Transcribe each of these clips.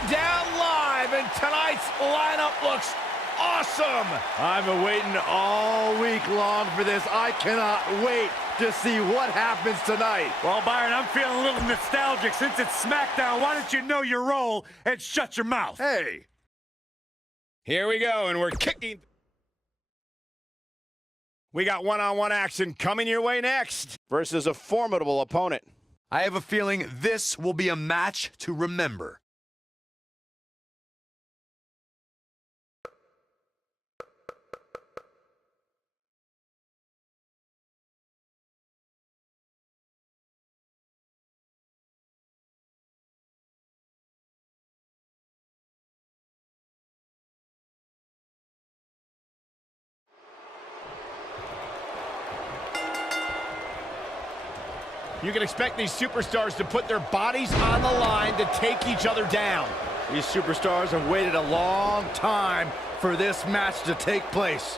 SmackDown Live, and tonight's lineup looks awesome. I've been waiting all week long for this. I cannot wait to see what happens tonight. Well, Byron, I'm feeling a little nostalgic. Since it's SmackDown, why don't you know your role and shut your mouth? Hey. Here we go, and we're kicking. We got one-on-one action coming your way next. Versus a formidable opponent. I have a feeling this will be a match to remember. You can expect these superstars to put their bodies on the line to take each other down. These superstars have waited a long time for this match to take place.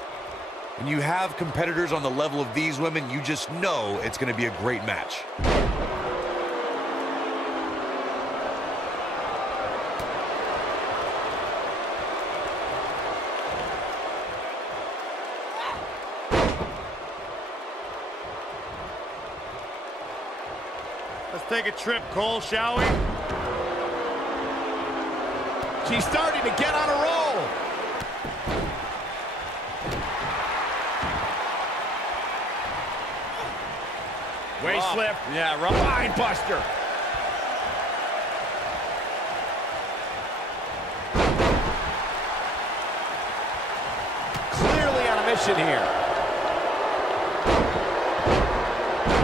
When you have competitors on the level of these women, you just know it's going to be a great match. Let's take a trip, Cole, shall we? She's starting to get on a roll. Waist slip. Yeah, rough. Spine buster. Clearly on a mission here.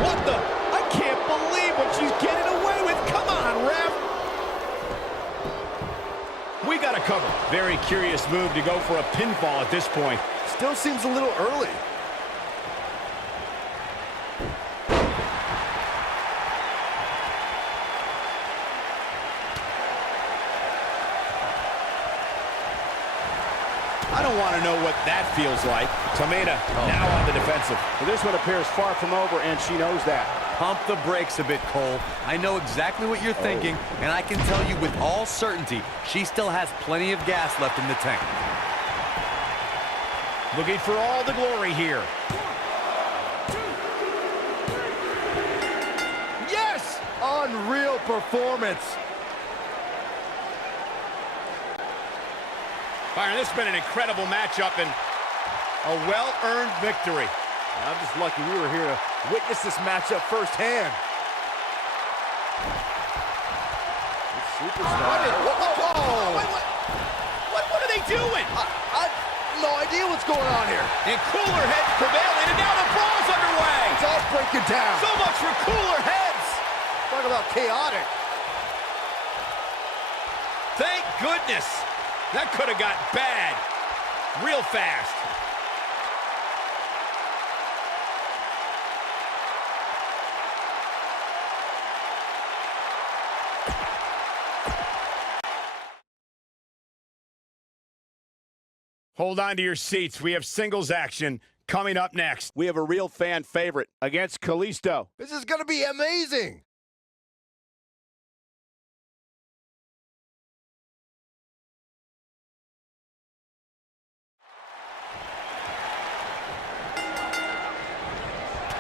What the? I can't believe what she's getting away with. Come on, ref. We got to cover. Very curious move to go for a pinfall at this point. Still seems a little early. I don't want to know what that feels like. Tamina now on the defensive. Well, this one appears far from over, and she knows that. Pump the brakes a bit, Cole. I know exactly what you're thinking, and I can tell you with all certainty, she still has plenty of gas left in the tank. Looking for all the glory here. Yes! Unreal performance. Byron, this has been an incredible matchup and a well-earned victory. I'm just lucky we were here to witness this matchup firsthand. This superstar. What are they doing? I have no idea what's going on here. And cooler heads prevailing, and now the brawl's underway. It's all breaking down. So much for cooler heads. Talk about chaotic. Thank goodness. That could have got bad real fast. Hold on to your seats. We have singles action coming up next. We have a real fan favorite against Kalisto. This is going to be amazing.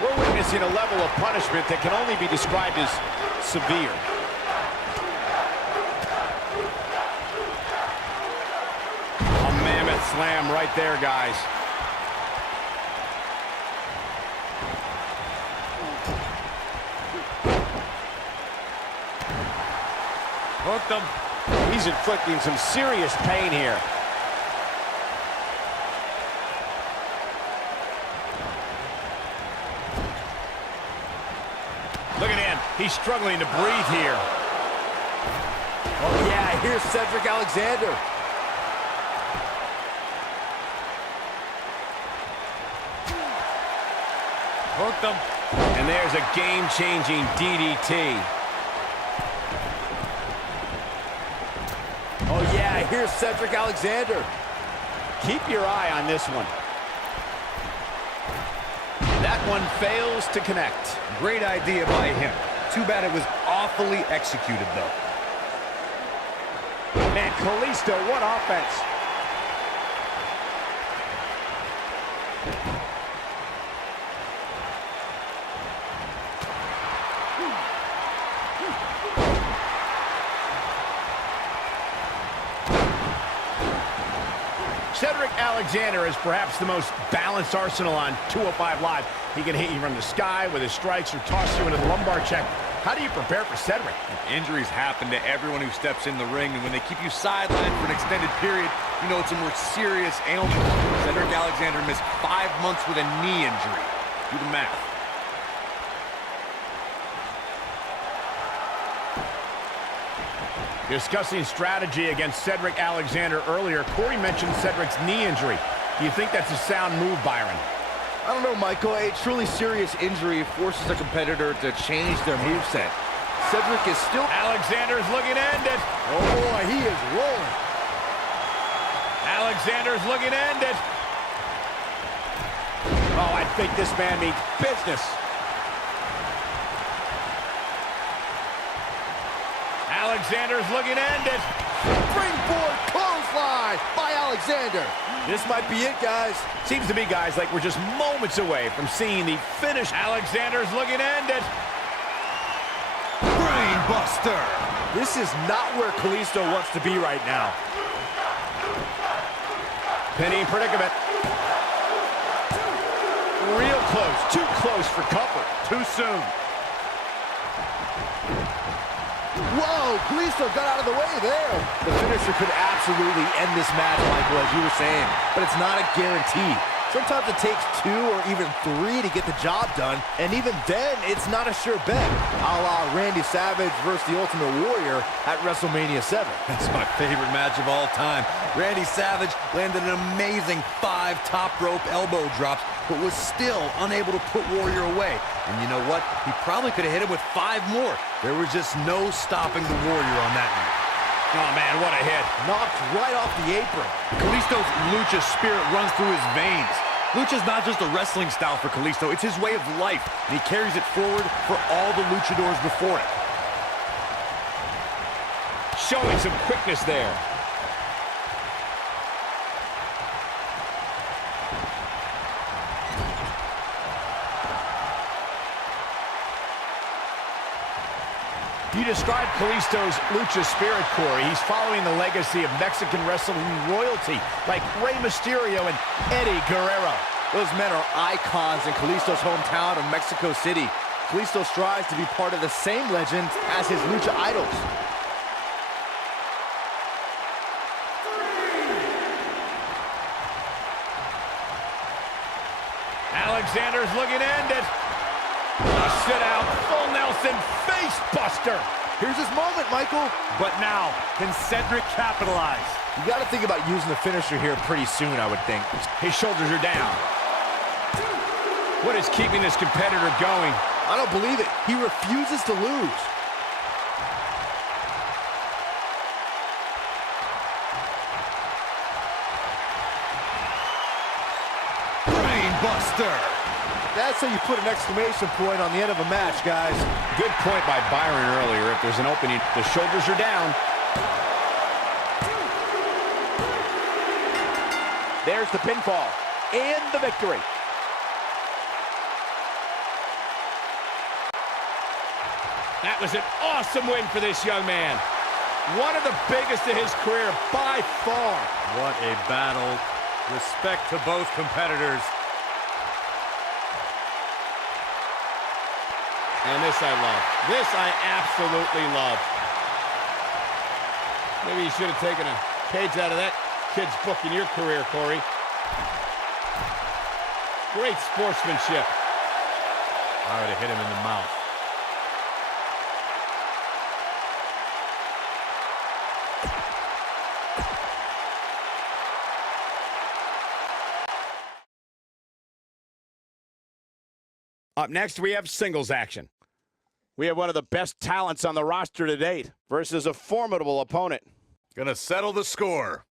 We're witnessing a level of punishment that can only be described as severe. A mammoth slam right there, guys. Hooked him. He's inflicting some serious pain here. Look at him. He's struggling to breathe here. Oh, yeah, here's Cedric Alexander. Hooked him. And there's a game-changing DDT. Oh, yeah, here's Cedric Alexander. Keep your eye on this one. That one fails to connect. Great idea by him. Too bad it was awfully executed, though. Man, Kalisto, what offense. Cedric Alexander is perhaps the most balanced arsenal on 205 Live. He can hit you from the sky with his strikes or toss you into the lumbar check. How do you prepare for Cedric? Injuries happen to everyone who steps in the ring, and when they keep you sidelined for an extended period, you know it's a more serious ailment. Cedric Alexander missed 5 months with a knee injury. Do the math. Discussing strategy against Cedric Alexander earlier, Corey mentioned Cedric's knee injury. Do you think that's a sound move, Byron? I don't know, Michael. A truly serious injury forces a competitor to change their moveset. Cedric is still... Alexander's looking to end it. Oh, boy, he is rolling. Alexander's looking to end it. Oh, I think this man means business. Alexander's looking to end it. Springboard clothesline by Alexander. This might be it, guys. Seems to be, guys, like we're just moments away from seeing the finish. Alexander's looking to end it. Brainbuster. This is not where Kalisto wants to be right now. Penny predicament. Real close. Too close for comfort. Too soon. Whoa, Kalisto got out of the way there. The finisher could absolutely end this match, Michael, as you were saying, but it's not a guarantee. Sometimes it takes 2 or even 3 to get the job done, and even then, it's not a sure bet, a la Randy Savage versus the Ultimate Warrior at WrestleMania 7. That's my favorite match of all time. Randy Savage landed an amazing 5 top rope elbow drops, but was still unable to put Warrior away. And you know what? He probably could have hit him with 5 more. There was just no stopping the Warrior on that night. Oh, man, what a hit. Knocked right off the apron. Kalisto's lucha spirit runs through his veins. Lucha's not just a wrestling style for Kalisto, it's his way of life, and he carries it forward for all the luchadors before it. Showing some quickness there. You described Kalisto's lucha spirit, Corey. He's following the legacy of Mexican wrestling royalty like Rey Mysterio and Eddie Guerrero. Those men are icons in Kalisto's hometown of Mexico City. Kalisto strives to be part of the same legend as his lucha idols. Alexander's looking to end it. A sit out, full Nelson face buster. Here's his moment, Michael. But now, can Cedric capitalize? You got to think about using the finisher here pretty soon, I would think. His shoulders are down. What is keeping this competitor going? I don't believe it. He refuses to lose. Brainbuster. That's how you put an exclamation point on the end of a match, guys. Good point by Byron earlier. If there's an opening, the shoulders are down. There's the pinfall and the victory. That was an awesome win for this young man. One of the biggest of his career by far. What a battle. Respect to both competitors. And this I love. This I absolutely love. Maybe you should have taken a page out of that kid's book in your career, Corey. Great sportsmanship. I would have hit him in the mouth. Up next, we have singles action. We have one of the best talents on the roster to date versus a formidable opponent. Gonna settle the score.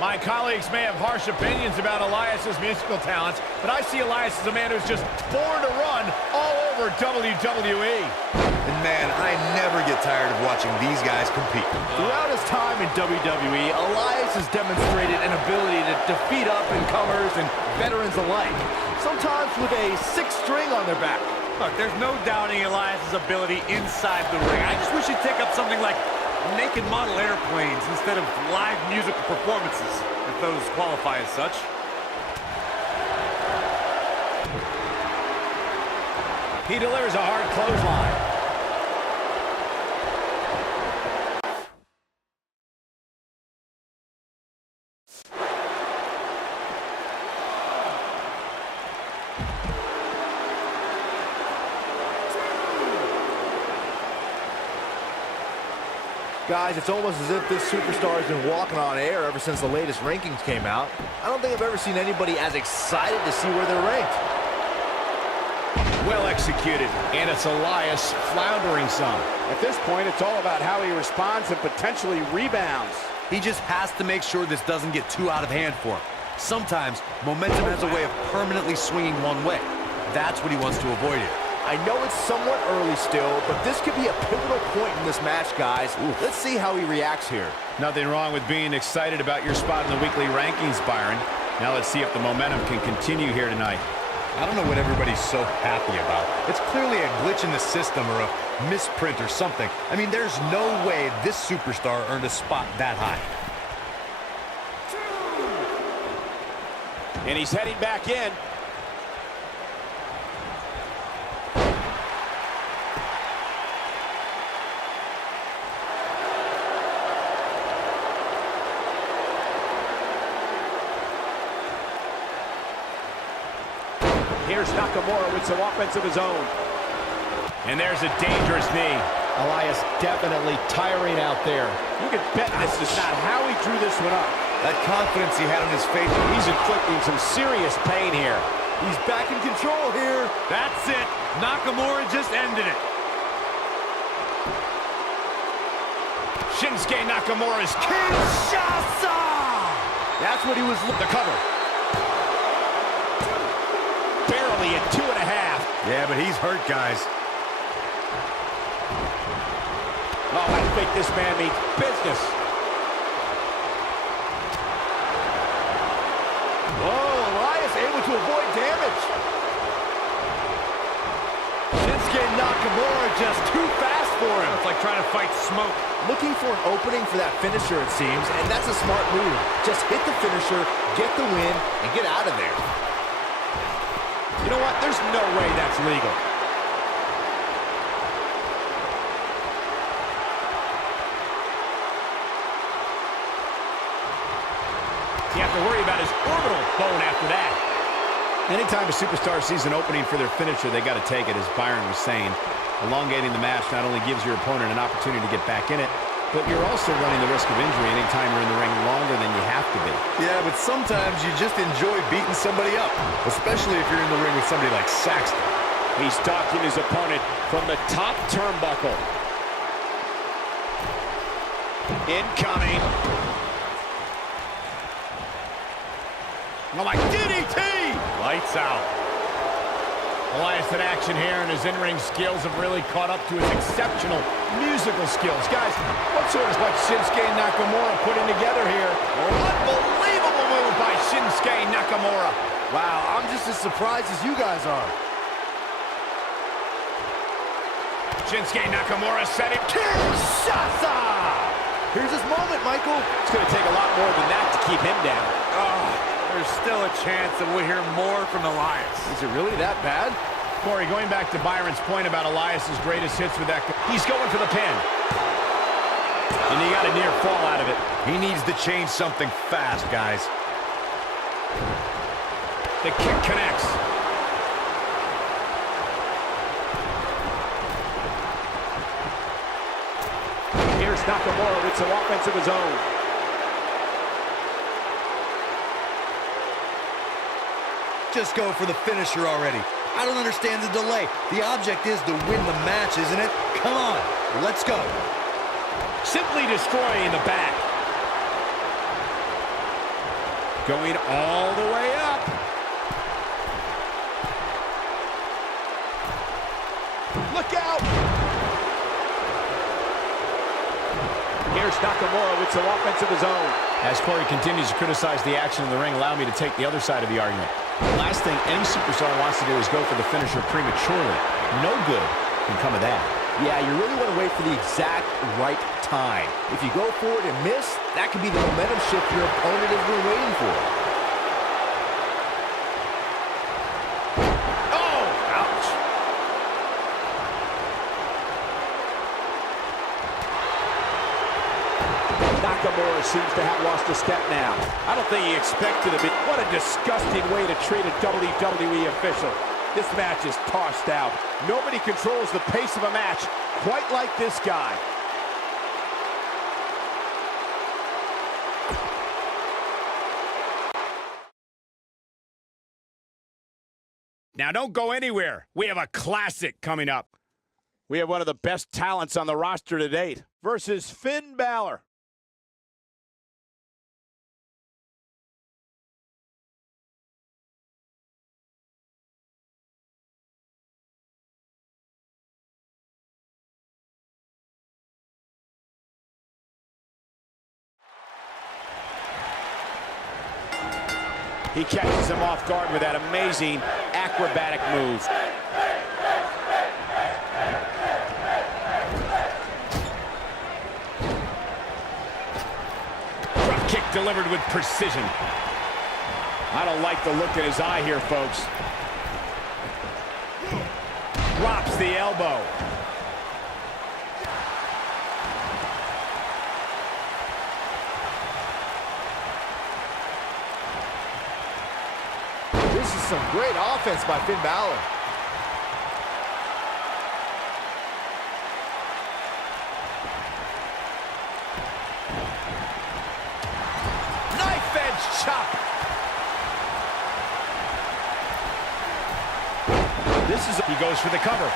My colleagues may have harsh opinions about Elias's musical talents, but I see Elias as a man who's just born to run all over WWE. And man, I never get tired of watching these guys compete. Throughout his time in WWE, Elias has demonstrated an ability to defeat up-and-comers and veterans alike, sometimes with a sixth string on their back. Look, there's no doubting Elias's ability inside the ring. I just wish he'd take up something like naked model airplanes instead of live musical performances, if those qualify as such. He delivers a hard clothesline. Guys, it's almost as if this superstar has been walking on air ever since the latest rankings came out. I don't think I've ever seen anybody as excited to see where they're ranked. Well executed, and it's Elias floundering some. At this point, it's all about how he responds and potentially rebounds. He just has to make sure this doesn't get too out of hand for him. Sometimes, momentum has a way of permanently swinging one way. That's what he wants to avoid here. I know it's somewhat early still, but this could be a pivotal point in this match, guys. Let's see how he reacts here. Nothing wrong with being excited about your spot in the weekly rankings, Byron. Now let's see if the momentum can continue here tonight. I don't know what everybody's so happy about. It's clearly a glitch in the system or a misprint or something. I mean, there's no way this superstar earned a spot that high. And he's heading back in. Here's Nakamura with some offense of his own. And there's a dangerous knee. Elias definitely tiring out there. You can bet this is not how he drew this one up. That confidence he had on his face, He's inflicting some serious pain here. He's back in control here. That's it. Nakamura just ended it. Shinsuke Nakamura's Kinshasa! That's what he was looking. the cover. Barely at 2.5. Yeah, but he's hurt, guys. Oh, I think this man means business. Whoa, Elias able to avoid damage. Shinsuke Nakamura just too fast for him. It's like trying to fight smoke. Looking for an opening for that finisher, it seems, and that's a smart move. Just hit the finisher, get the win, and get out of there. You know what? There's no way that's legal. You have to worry about his orbital bone after that. Anytime a superstar sees an opening for their finisher, they got to take it, as Byron was saying. Elongating the match not only gives your opponent an opportunity to get back in it, but you're also running the risk of injury anytime you're in the ring longer than you have to be. Yeah, but sometimes you just enjoy beating somebody up, especially if you're in the ring with somebody like Saxton. He's stalking his opponent from the top turnbuckle. Incoming. Oh, my DDT! Lights out. Elias in action here, and his in-ring skills have really caught up to his exceptional musical skills. Guys, what sort is what Shinsuke Nakamura putting together here? Unbelievable move by Shinsuke Nakamura. Wow, I'm just as surprised as you guys are. Shinsuke Nakamura set him. Kinshasa! Here's his moment, Michael. It's going to take a lot more than that to keep him down. There's still a chance that we'll hear more from Elias. Is it really that bad? Corey, going back to Byron's point about Elias's greatest hits with that, he's going for the pin. And he got a near fall out of it. He needs to change something fast, guys. The kick connects. Here's Nakamura with some offense of his own. Just go for the finisher already. I don't understand the delay. The object is to win the match, isn't it? Come on, let's go. Simply destroying the back. Going all the way up. Look out! Here's Nakamura with some offense of his own. As Corey continues to criticize the action in the ring, allow me to take the other side of the argument. The last thing any superstar wants to do is go for the finisher prematurely. No good can come of that. Yeah, you really want to wait for the exact right time. If you go for it and miss, that could be the momentum shift your opponent has been waiting for. Oh! Ouch! Nakamura seems to have lost a step now. I don't think he expected to be. What a disgusting way to treat a WWE official. This match is tossed out. Nobody controls the pace of a match quite like this guy. Now don't go anywhere. We have a classic coming up. We have one of the best talents on the roster to date versus Finn Balor. He catches him off guard with that amazing acrobatic move. Drop kick delivered with precision. I don't like the look in his eye here, folks. Drops the elbow. This is some great offense by Finn Balor. Knife edge chop. He goes for the cover.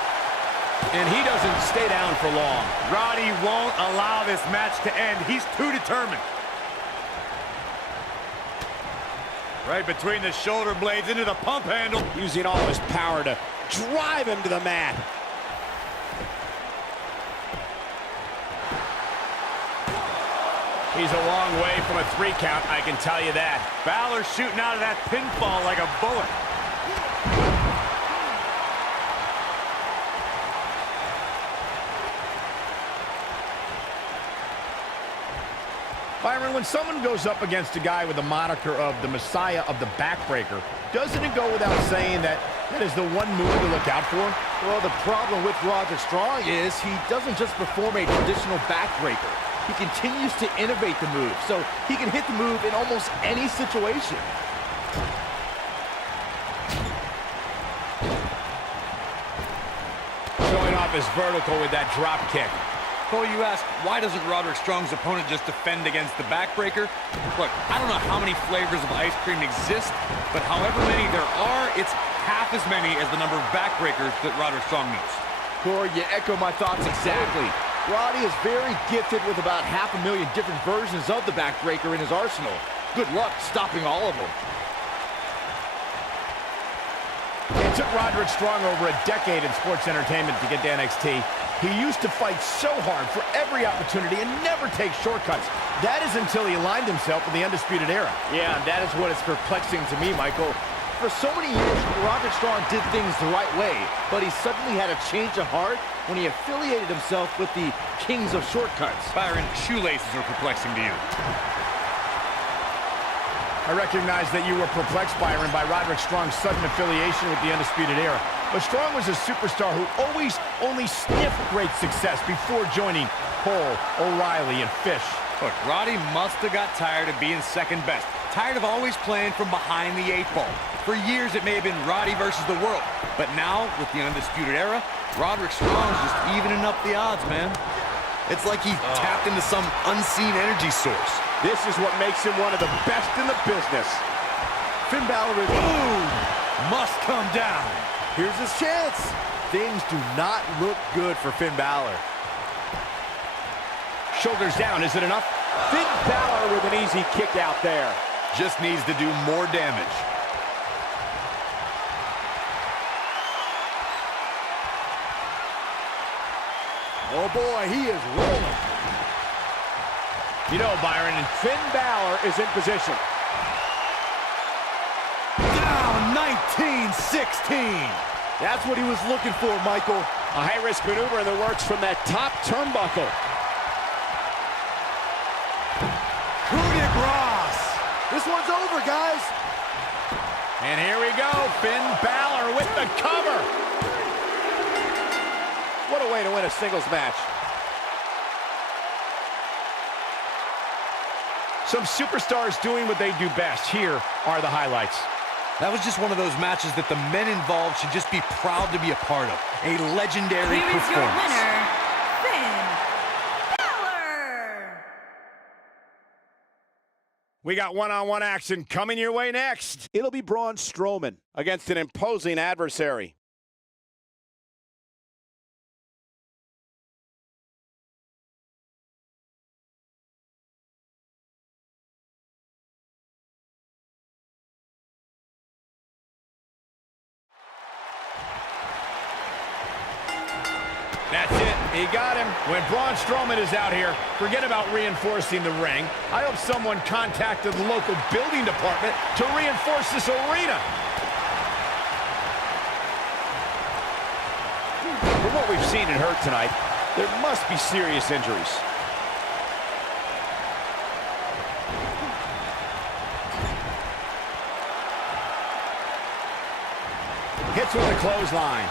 And he doesn't stay down for long. Roddy won't allow this match to end. He's too determined. Right between the shoulder blades into the pump handle. Using all his power to drive him to the mat. He's a long way from a 3 count, I can tell you that. Balor shooting out of that pinfall like a bullet. Byron, when someone goes up against a guy with the moniker of the Messiah of the Backbreaker, doesn't it go without saying that that is the one move to look out for? Well, the problem with Roderick Strong is he doesn't just perform a traditional backbreaker. He continues to innovate the move, so he can hit the move in almost any situation. Showing off his vertical with that drop kick. Cole, you ask, why doesn't Roderick Strong's opponent just defend against the backbreaker? Look, I don't know how many flavors of ice cream exist, but however many there are, it's half as many as the number of backbreakers that Roderick Strong knows. Corey, you echo my thoughts exactly. Roddy is very gifted with about 500,000 different versions of the backbreaker in his arsenal. Good luck stopping all of them. It took Roderick Strong over a decade in sports entertainment to get to NXT. He used to fight so hard for every opportunity and never take shortcuts. That is until he aligned himself with the Undisputed Era. Yeah, that is what is perplexing to me, Michael. For so many years, Roderick Strong did things the right way, but he suddenly had a change of heart when he affiliated himself with the Kings of Shortcuts. Byron, shoelaces are perplexing to you. I recognize that you were perplexed, Byron, by Roderick Strong's sudden affiliation with the Undisputed Era. But Strong was a superstar who always only sniffed great success before joining Cole, O'Reilly, and Fish. Look, Roddy must have got tired of being second best. Tired of always playing from behind the 8 ball. For years, it may have been Roddy versus the world. But now, with the Undisputed Era, Roderick Strong's just evening up the odds, man. It's like he tapped into some unseen energy source. This is what makes him one of the best in the business. Finn Balor is... Boom! Must come down. Here's his chance. Things do not look good for Finn Balor. Shoulders down, is it enough? Finn Balor with an easy kick out there. just needs to do more damage. Oh boy, he is rolling. You know, Byron, and Finn Balor is in position. Down 19-16. That's what he was looking for, Michael. A high-risk maneuver in the works from that top turnbuckle. Coup de grace. This one's over, guys. And here we go, Finn Balor with the cover. What a way to win a singles match. Some superstars doing what they do best. Here are the highlights. That was just one of those matches that the men involved should just be proud to be a part of. A legendary Here is your performance. winner, Finn Balor. We got one-on-one action coming your way next. It'll be Braun Strowman against an imposing adversary. That's it. He got him. When Braun Strowman is out here, forget about reinforcing the ring. I hope someone contacted the local building department to reinforce this arena. From what we've seen and heard tonight, there must be serious injuries. Hits with a clothesline.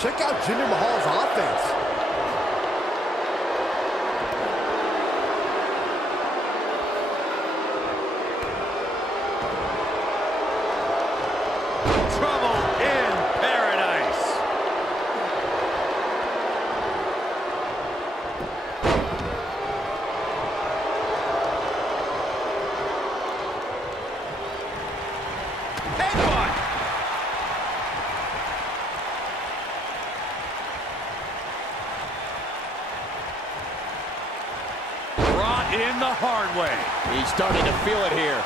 Check out Jinder Mahal's offense. Trouble in paradise. Headbutt. Brought in the hard way. He's starting to feel it here.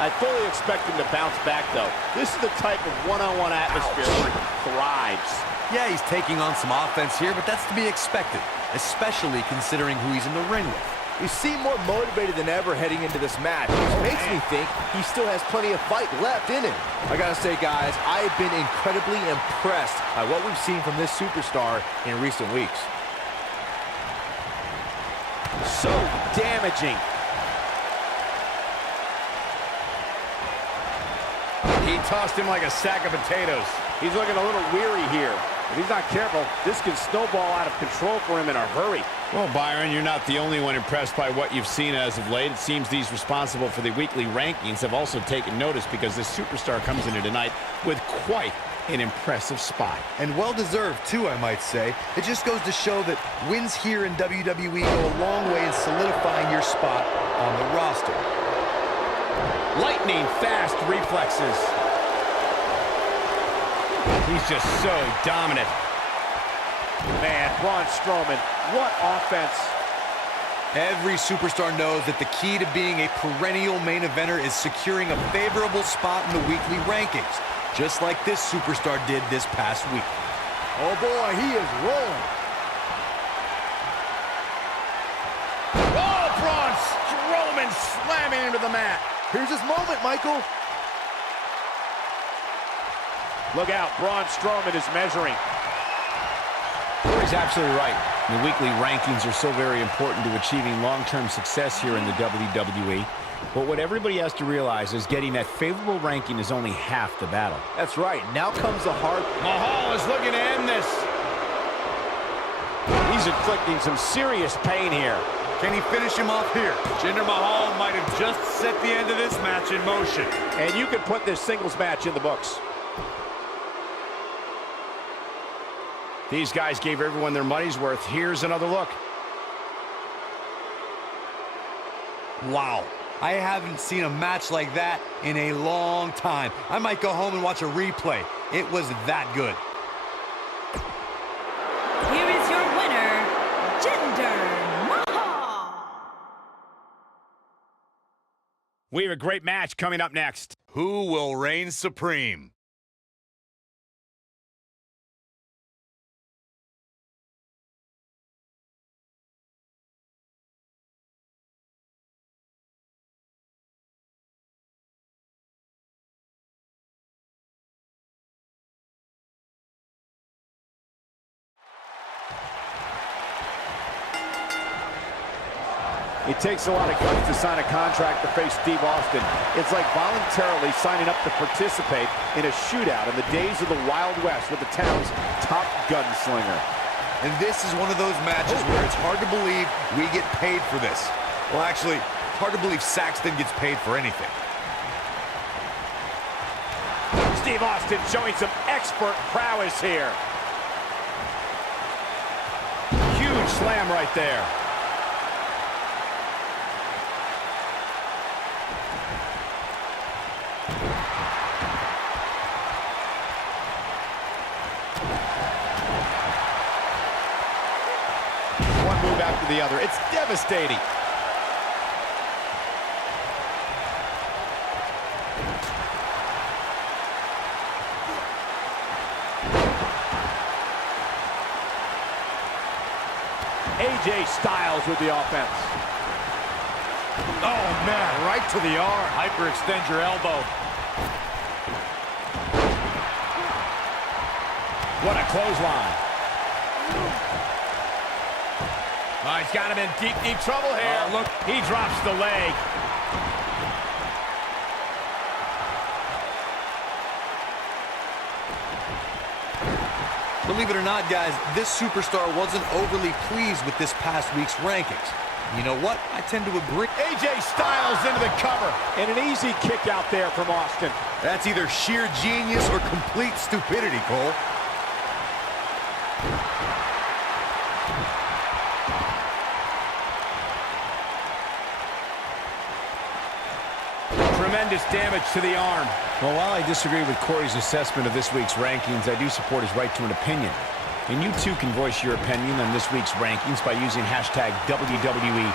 I fully expect him to bounce back, though. This is the type of one-on-one atmosphere where he thrives. Yeah, he's taking on some offense here, but that's to be expected, especially considering who he's in the ring with. He seemed more motivated than ever heading into this match, which makes me think he still has plenty of fight left in him. I gotta say, guys, I have been incredibly impressed by what we've seen from this superstar in recent weeks. So damaging. He tossed him like a sack of potatoes. He's looking a little weary here. If he's not careful, this can snowball out of control for him in a hurry. Well, Byron, you're not the only one impressed by what you've seen as of late. It seems these responsible for the weekly rankings have also taken notice because this superstar comes into tonight with quite an impressive spot. And well-deserved, too, I might say. It just goes to show that wins here in WWE go a long way in solidifying your spot on the roster. Lightning fast reflexes. He's just so dominant. Man, Braun Strowman, what offense. Every superstar knows that the key to being a perennial main eventer is securing a favorable spot in the weekly rankings, just like this superstar did this past week. Oh boy, he is rolling. Oh, Braun Strowman slamming into the mat. Here's his moment, Michael. Look out, Braun Strowman is measuring. Corey's absolutely right. The weekly rankings are so very important to achieving long-term success here in the WWE. But what everybody has to realize is getting that favorable ranking is only half the battle. That's right. Now comes the hard. Mahal is looking to end this. He's inflicting some serious pain here. Can he finish him off here? Jinder Mahal might have just set the end of this match in motion. And you can put this singles match in the books. These guys gave everyone their money's worth. Here's another look. Wow. I haven't seen a match like that in a long time. I might go home and watch a replay. It was that good. Here is your winner, Jinder Mahal. We have a great match coming up next. Who will reign supreme? It takes a lot of guts to sign a contract to face Steve Austin. It's like voluntarily signing up to participate in a shootout in the days of the Wild West with the town's top gunslinger. And this is one of those matches where it's hard to believe we get paid for this. Well, actually, it's hard to believe Saxton gets paid for anything. Steve Austin showing some expert prowess here. Huge slam right there. One move after the other. It's devastating. AJ Styles with the offense. Oh, man, right to the arm. Hyperextend your elbow. What a clothesline. Oh, he's got him in deep, deep trouble here. Look, he drops the leg. Believe it or not, guys, this superstar wasn't overly pleased with this past week's rankings. You know what? I tend to agree. AJ Styles into the cover. And an easy kick out there from Austin. That's either sheer genius or complete stupidity, Cole. Tremendous damage to the arm. Well, while I disagree with Corey's assessment of this week's rankings, I do support his right to an opinion. And you too can voice your opinion on this week's rankings by using hashtag WWE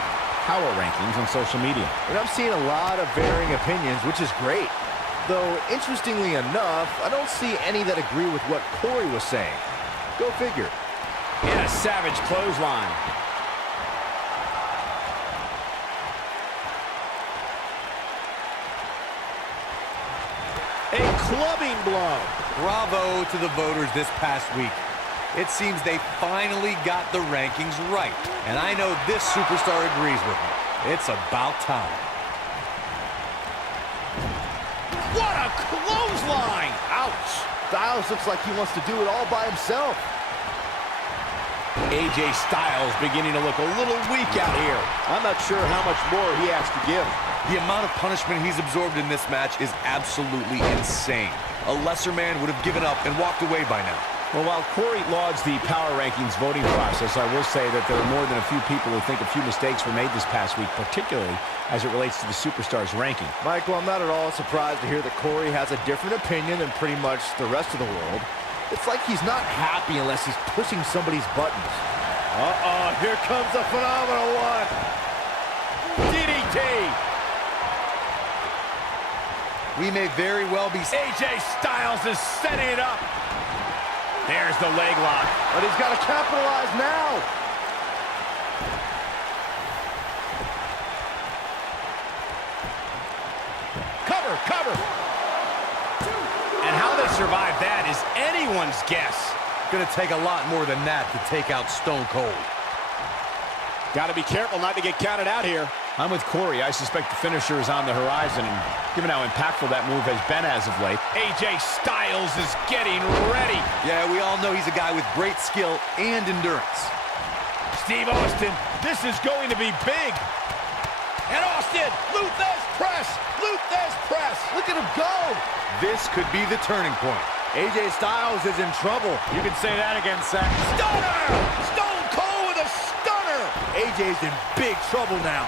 Power Rankings on social media. And I'm seeing a lot of varying opinions, which is great. Though, interestingly enough, I don't see any that agree with what Corey was saying. Go figure. And a savage clothesline. A clubbing blow. Bravo to the voters this past week. It seems they finally got the rankings right. And I know this superstar agrees with me. It's about time. What a clothesline! Ouch! Styles looks like he wants to do it all by himself. AJ Styles beginning to look a little weak out here. I'm not sure how much more he has to give. The amount of punishment he's absorbed in this match is absolutely insane. A lesser man would have given up and walked away by now. Well, while Corey lauds the power rankings voting process, I will say that there are more than a few people who think a few mistakes were made this past week, particularly as it relates to the superstars ranking. Michael, I'm not at all surprised to hear that Corey has a different opinion than pretty much the rest of the world. It's like he's not happy unless he's pushing somebody's buttons. Uh-oh, here comes the phenomenal one. DDT. We may very well be... AJ Styles is setting it up. There's the leg lock. But he's got to capitalize now. Cover, cover. And how they survived that is anyone's guess. Going to take a lot more than that to take out Stone Cold. Got to be careful not to get counted out here. I'm with Corey. I suspect the finisher is on the horizon, and given how impactful that move has been as of late, AJ Styles is getting ready. Yeah, we all know he's a guy with great skill and endurance. Steve Austin, this is going to be big. And Austin, Luthez press, Luthez press. Look at him go. This could be the turning point. AJ Styles is in trouble. You can say that again, Sax. Stunner! Stone Cold with a stunner! AJ's in big trouble now.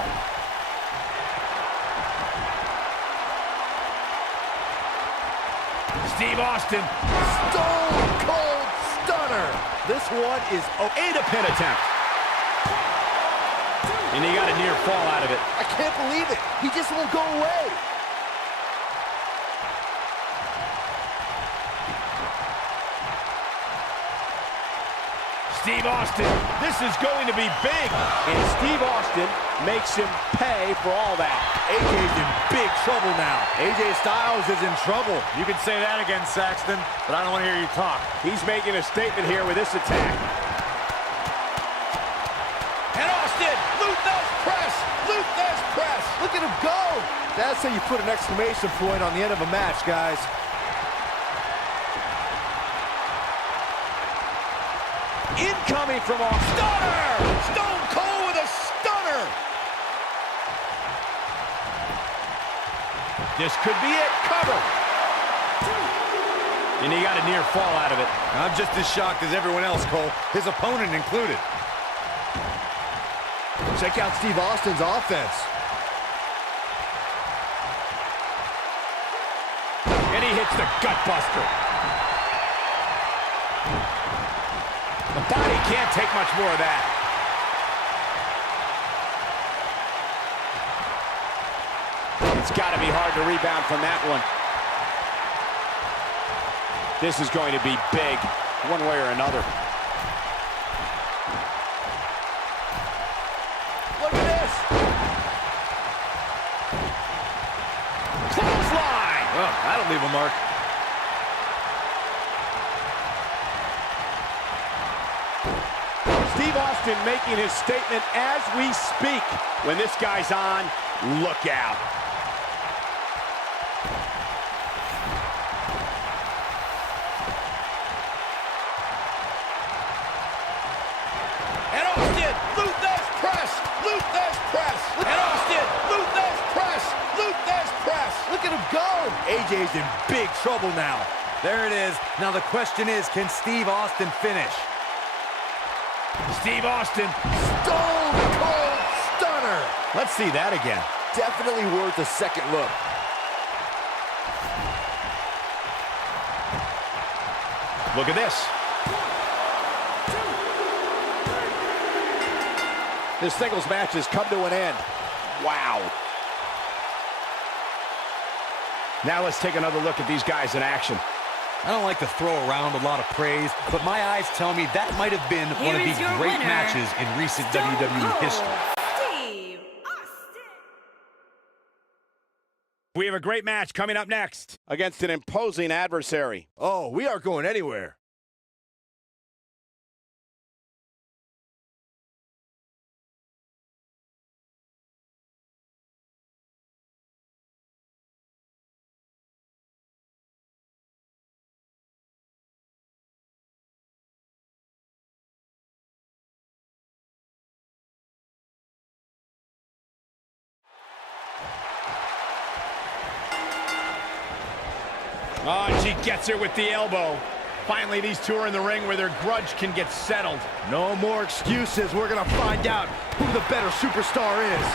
Steve Austin. Stone Cold Stunner. This one is into pin attempt. And he got a near fall out of it. I can't believe it. He just won't go away. Steve Austin, this is going to be big. And Steve Austin makes him pay for all that. AJ's in big trouble now. AJ Styles is in trouble. You can say that again, Saxton, but I don't want to hear you talk. He's making a statement here with this attack. And Austin, Luthez press, Luthez press. Look at him go. That's how you put an exclamation point on the end of a match, guys. Incoming from Austin. Stunner! Stone Cold with a stunner! This could be it. Cover! And he got a near fall out of it. I'm just as shocked as everyone else, Cole, his opponent included. Check out Steve Austin's offense. And he hits the gut buster. The body can't take much more of that. It's got to be hard to rebound from that one. This is going to be big, one way or another. Look at this. Clothesline. Oh, that'll leave a mark. Steve Austin making his statement as we speak. When this guy's on, look out. And Austin, Luthez press, Luthez press. And Austin, Luthez press, Luthez press. Look at him go. AJ's in big trouble now. There it is. Now the question is, can Steve Austin finish? Steve Austin. Stone Cold Stunner. Let's see that again. Definitely worth a second look. Look at this. This singles match has come to an end. Wow. Now let's take another look at these guys in action. I don't like to throw around a lot of praise, but my eyes tell me that might have been one of the great matches in recent WWE history. Steve Austin. We have a great match coming up next. Against an imposing adversary. Oh, we aren't going anywhere. Oh, and she gets her with the elbow. Finally, these two are in the ring where their grudge can get settled. No more excuses. We're going to find out who the better superstar is.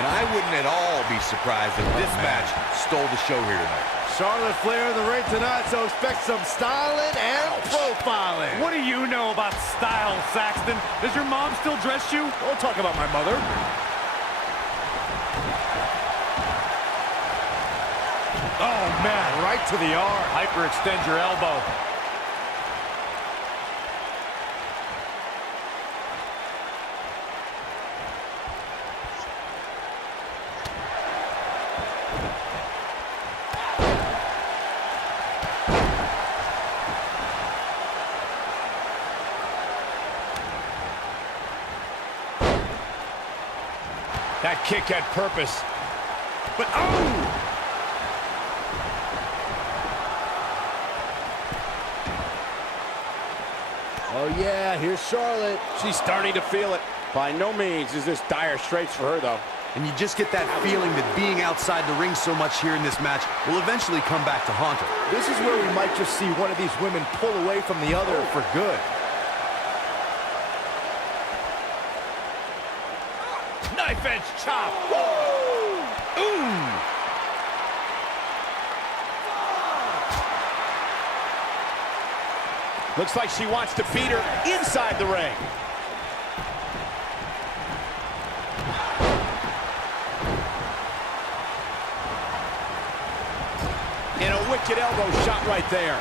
And I wouldn't at all be surprised if this match stole the show here tonight. Charlotte Flair in the ring tonight, so expect some styling and profiling. What do you know about style, Saxton? Does your mom still dress you? Don't talk about my mother. Oh, man. Right to the arm. Hyperextend your elbow. That kick had purpose. But, oh! Oh, yeah, here's Charlotte. She's starting to feel it. By no means is this dire straits for her, though. And you just get that feeling that being outside the ring so much here in this match will eventually come back to haunt her. This is where we might just see one of these women pull away from the other for good. Knife edge chop. Woo! Ooh! Looks like she wants to beat her inside the ring. wicked elbow shot right there.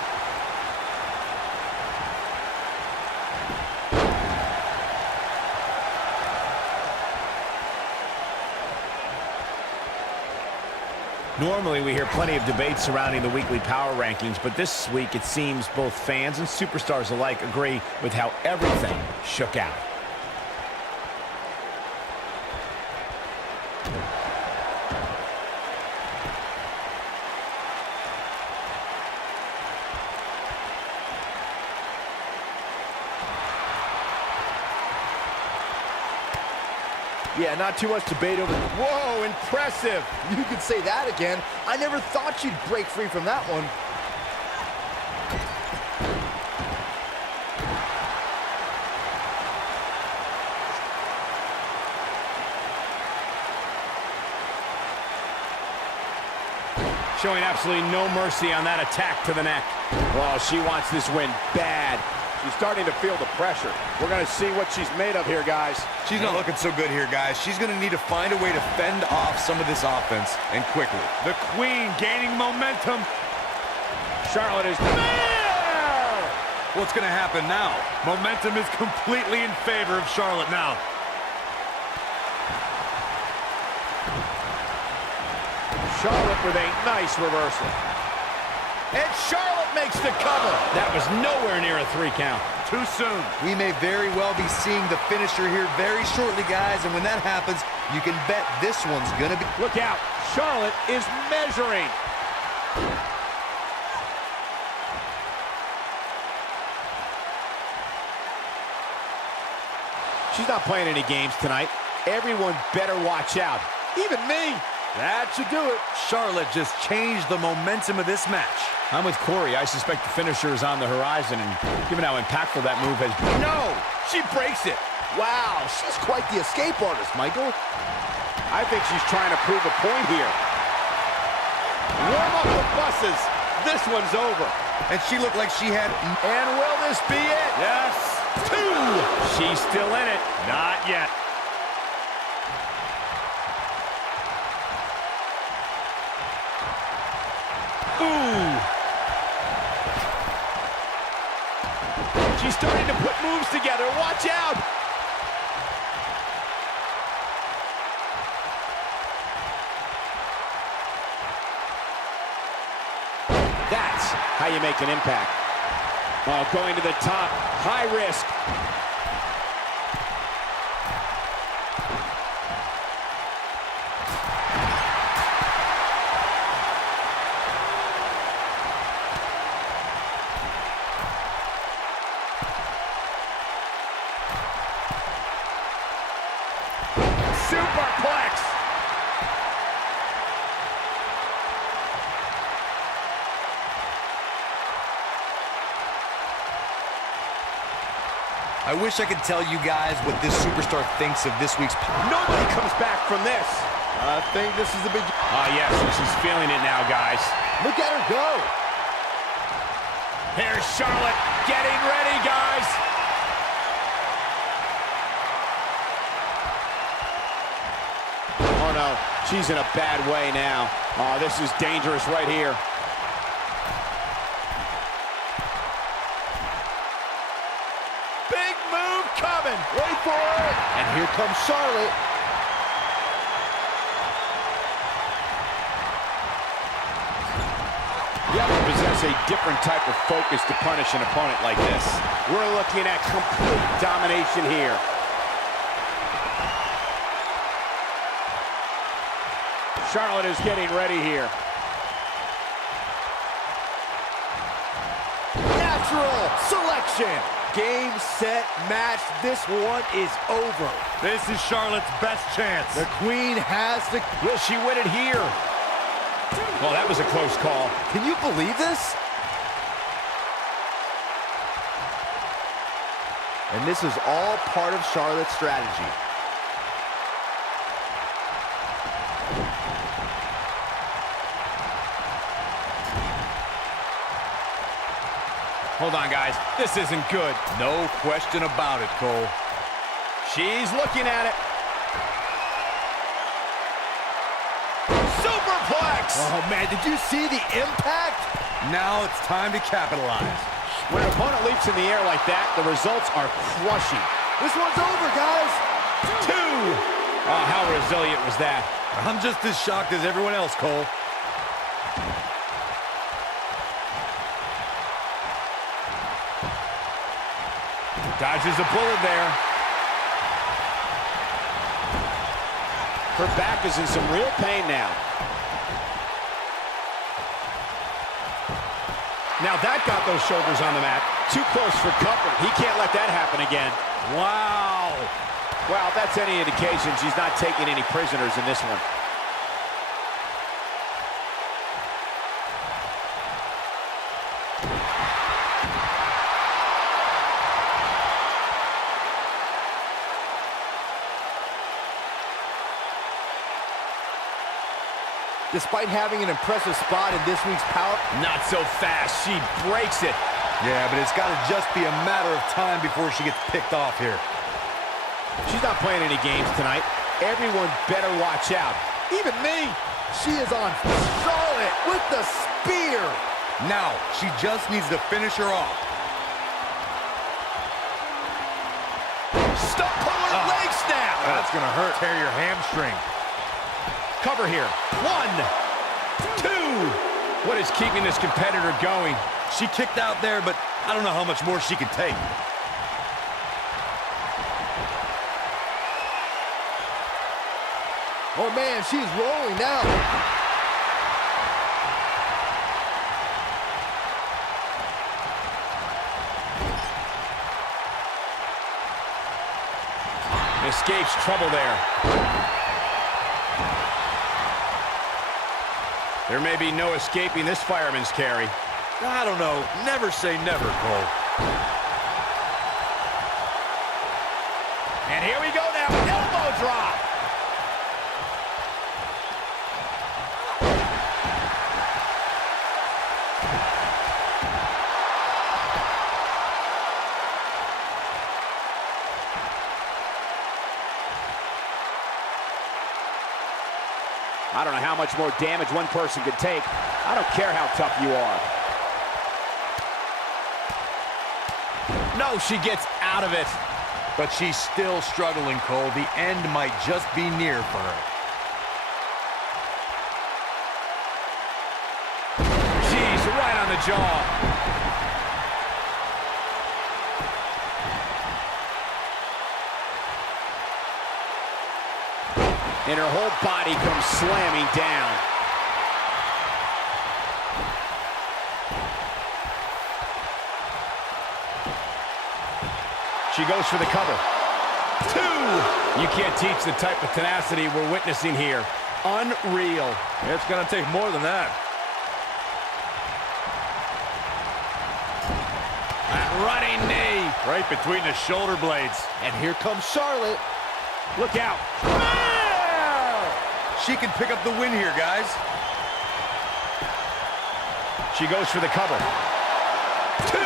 Normally, we hear plenty of debate surrounding the weekly power rankings, but this week it seems both fans and superstars alike agree with how everything shook out. Yeah, not too much debate over. Whoa, impressive. You could say that again. I never thought you'd break free from that one. Showing absolutely no mercy on that attack to the neck. Well, she wants this win bad. She's starting to feel the pressure. We're going to see what she's made of here, guys. She's not looking so good here, guys. She's going to need to find a way to fend off some of this offense, and quickly. The Queen gaining momentum. Charlotte is there! What's going to happen now? Momentum is completely in favor of Charlotte now. Charlotte with a nice reversal. And Charlotte makes the cover. That was nowhere near a 3 count. Too soon. We may very well be seeing the finisher here very shortly, guys, and when that happens, you can bet this one's going to be... Look out. Charlotte is measuring. She's not playing any games tonight. Everyone better watch out. Even me. That should do it. Charlotte just changed the momentum of this match. I'm with Corey. I suspect the finisher is on the horizon, and given how impactful that move has been. No! She breaks it. Wow, she's quite the escape artist, Michael. I think she's trying to prove a point here. Warm up the buses. This one's over. And she looked like she had... And will this be it? Yes. 2! She's still in it. Not yet. Ooh! She's starting to put moves together. Watch out! That's how you make an impact. Oh, going to the top. High risk. Superplex! I wish I could tell you guys what this superstar thinks of this week's... Nobody comes back from this. I think this is the big... Yes, she's feeling it now, guys. Look at her go. Here's Charlotte getting ready, guys. Oh, no. She's in a bad way now. Oh, this is dangerous right here. Big move coming. Wait for it. And here comes Charlotte. You have to possess a different type of focus to punish an opponent like this. We're looking at complete domination here. Charlotte is getting ready here. Natural selection. Game, set, match. This one is over. This is Charlotte's best chance. The Queen has the... Will she win it here? Well, that was a close call. Can you believe this? And this is all part of Charlotte's strategy. Hold on, guys. This isn't good. No question about it, Cole. She's looking at it. Superplex! works. Oh, man, did you see the impact? Now it's time to capitalize. When an opponent leaps in the air like that, the results are crushing. This one's over, guys. 2. Oh, how resilient was that? I'm just as shocked as everyone else, Cole. Dodges a bullet there. Her back is in some real pain now. Now that got those shoulders on the mat. Too close for comfort. He can't let that happen again. Wow. Well, if that's any indication, she's not taking any prisoners in this one. Despite having an impressive spot in this week's Power... Not so fast. She breaks it. Yeah, but it's got to just be a matter of time before she gets picked off here. She's not playing any games tonight. Everyone better watch out. Even me. She is on Charlotte with the spear. Now, she just needs to finish her off. Stop pulling leg snap. That's going to hurt. Tear your hamstring. Cover here. 1, 2. What is keeping this competitor going? She kicked out there, but I don't know how much more she can take. Oh, man, she's rolling now. Escapes trouble there. There may be no escaping this fireman's carry. I don't know. Never say never, Cole. And here we go now. Elbow drop. I don't know how much more damage one person could take. I don't care how tough you are. No, she gets out of it. But she's still struggling, Cole. The end might just be near for her. Jeez, right on the jaw. And her whole body comes slamming down. She goes for the cover. 2. You can't teach the type of tenacity we're witnessing here. Unreal. It's going to take more than that. That running knee. Right between the shoulder blades. And here comes Charlotte. Look out. She can pick up the win here, guys. She goes for the cover. 2.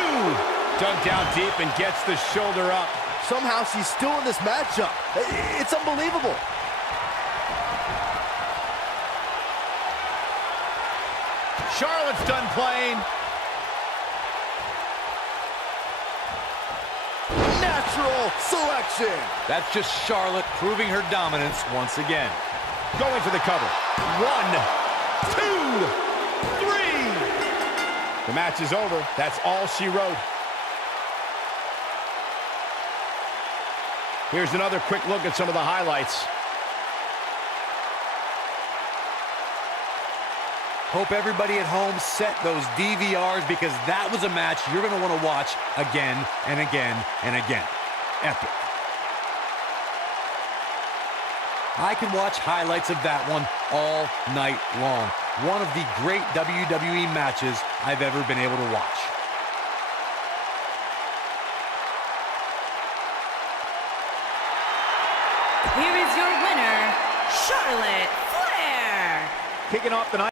Dug down deep and gets the shoulder up. Somehow she's still in this matchup. It's unbelievable. Charlotte's done playing. Natural selection. That's just Charlotte proving her dominance once again. Going for the cover. 1, 2, 3. The match is over. That's all she wrote. Here's another quick look at some of the highlights. Hope everybody at home set those DVRs because that was a match you're going to want to watch again and again and again. Epic. I can watch highlights of that one all night long. One of the great WWE matches I've ever been able to watch. Here is your winner, Charlotte Flair. Kicking off the night.